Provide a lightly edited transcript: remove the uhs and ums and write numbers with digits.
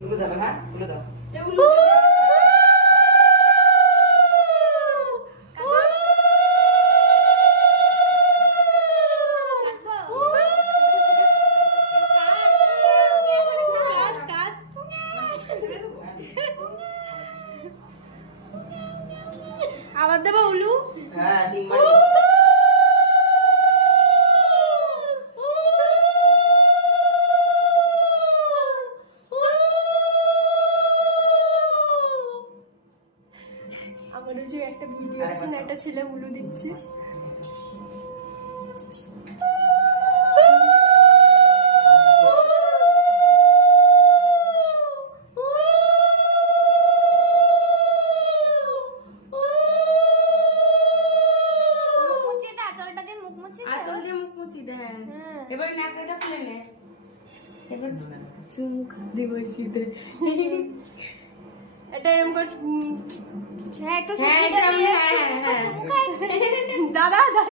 তুলে দাও, হ্যাঁ তুলে দাও। আবার দেবো উলু। হ্যাঁ তিনবার আমারও যে একটা ভিডিও আছে না, একটা ছেলে উলু দিচ্ছে। আঁচল দিয়ে মুখ মুছি দে। এবার নাকটা খুলে নে। এবার চুমুক দিয়ে বসিয়ে দে। এটা এরকম করে হ্যাঁ একটু দাদা